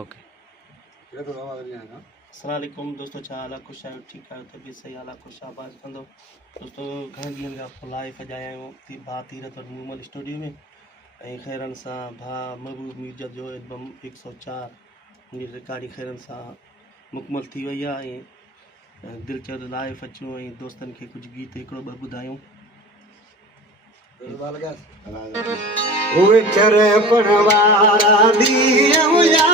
Okay. अस्सलाम वालेकुम दोस्तों, छा हाल आहे? ख़ुशि आहियो? ठीकु आहियो? तबियत सही हाल आहे? ख़ुशि आबाद कंदो दोस्तों। घणे ॾींहंनि खां पोइ लाइव अॼु आया आहियूं भाउ तीरथ वटि मूमल स्टूडियो में, ऐं ख़ैरनि सां भाउ महबूब म्यूजिक जो एल्बम 104 जी रिकॉर्डिंग ख़ैरनि सां मुकमल थी वई आहे, ऐं दिलि चयो त लाइव अचूं ऐं दोस्तनि खे कुझु गीत हिकिड़ो ॿ ॿुधायूं। उहे चरपण वारा ॾींहं हुया